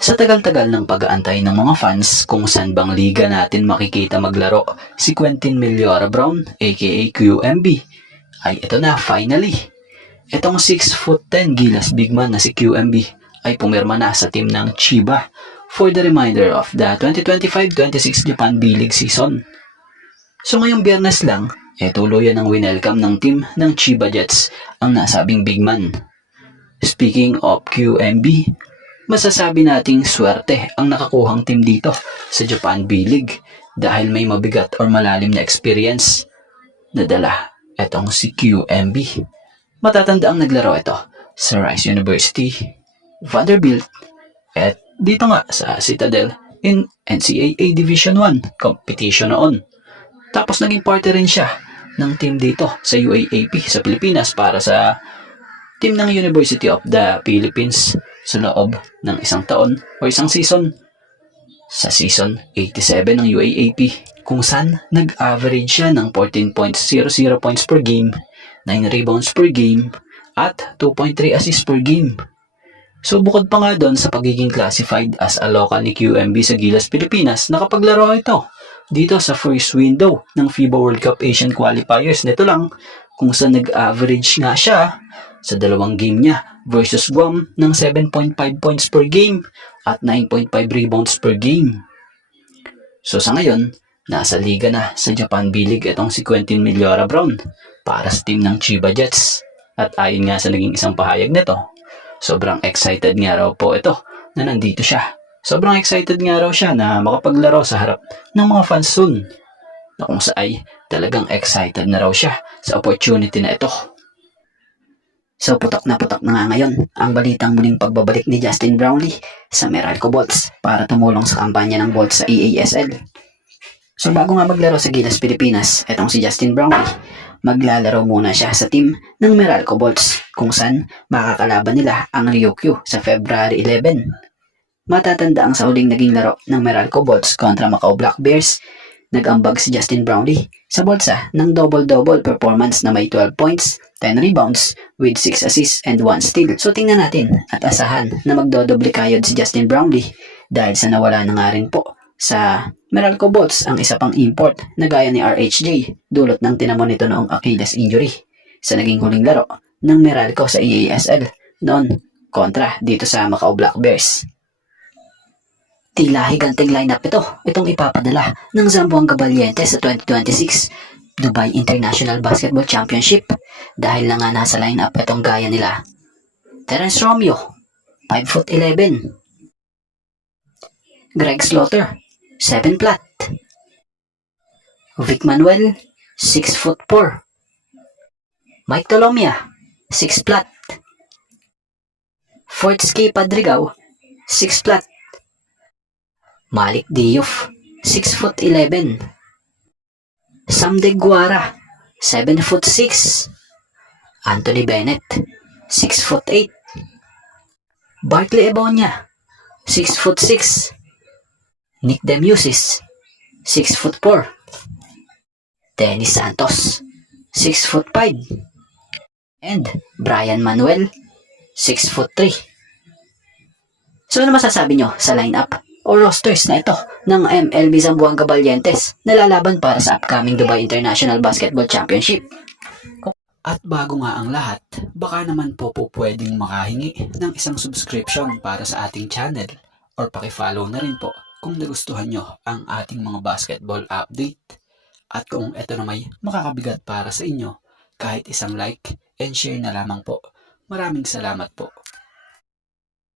Sa tagal-tagal ng pag-aantay ng mga fans kung saan bang liga natin makikita maglaro si Quentin Millora Brown aka QMB, ay ito na finally. Itong 6'10" gilas big man na si QMB ay pumirma na sa team ng Chiba for the remainder of the 2025-26 Japan B-League season. So ngayong Biyernes lang, tuluyan ang winelcome ng team ng Chiba Jets ang nasabing big man. Speaking of QMB, masasabi nating swerte ang nakakuhang team dito sa Japan B-League dahil may mabigat or malalim na experience na dala etong si QMB. Matatanda ang naglaro ito sa Rice University, Vanderbilt, at dito nga sa Citadel in NCAA Division 1 competition noon. Tapos naging parte rin siya ng team dito sa UAAP sa Pilipinas para sa team ng University of the Philippines sa loob ng isang taon o isang season. Sa season 87 ng UAAP kung saan nag-average siya ng 14.00 points per game, 9 rebounds per game, at 2.3 assists per game. So bukod pa nga doon sa pagiging classified as a local ni QMB sa Gilas, Pilipinas, nakapaglaro ito dito sa first window ng FIBA World Cup Asian Qualifiers nito lang kung saan nag-average nga siya sa dalawang game niya versus Guam ng 7.5 points per game at 9.5 rebounds per game. So sa ngayon, nasa liga na sa Japan B-League itong si Quentin Millora Brown para sa team ng Chiba Jets. At ayon nga sa naging isang pahayag nito, sobrang excited nga raw po ito na nandito siya. Sobrang excited nga raw siya na makapaglaro sa harap ng mga fans soon. Na kung saay, talagang excited na raw siya sa opportunity na ito. So putok na nga ngayon ang balitang muling pagbabalik ni Justin Brownlee sa Meralco Bolts para tumulong sa kampanya ng Bolts sa EASL. So bago nga maglaro sa Gilas, Pilipinas, etong si Justin Brownlee, maglalaro muna siya sa team ng Meralco Bolts kung saan makakalaban nila ang Ryukyu sa February 11. Matatanda ang sa huling naging laro ng Meralco Bolts kontra Macau Black Bears, nag-ambag si Justin Brownlee sa bulsa ng double-double performance na may 12 points, 10 rebounds with 6 assists and 1 steal. So tingnan natin at asahan na magdodoble kayod si Justin Brownlee dahil sa nawala na nga rin po sa Meralco Bolts ang isa pang import na gaya ni RHJ dulot ng tinamo nito noong Achilles injury sa naging huling laro ng Meralco sa EASL noon kontra dito sa Macau Black Bears. Tila higanting lineup itong ipapadala ng Zamboanga Valientes sa 2026 Dubai International Basketball Championship dahil na nga nasa lineup itong gaya nila Terence Romeo, 5'11", Greg Slaughter, 7 flat, Vic Manuel, 6'4", Mike Tolomia, 6 flat, Fortsky Padrigao, 6 flat, Malik Diouf, 6'11", Sam Deguara, 7'6", Anthony Bennett, 6'8", Barkley Ebonia, 6'6", Nick Demusis, 6'4", Dennis Santos, 6'5", and Brian Manuel, 6'3". So ano masasabi nyo sa lineup o rosters na ito ng MLB Zamboanga Valientes na lalaban para sa upcoming Dubai International Basketball Championship? At bago nga ang lahat, baka naman po pwedeng makahingi ng isang subscription para sa ating channel or pakifollow na rin po kung nagustuhan nyo ang ating mga basketball update. At kung ito na may makakabigat para sa inyo, kahit isang like and share na lamang po. Maraming salamat po.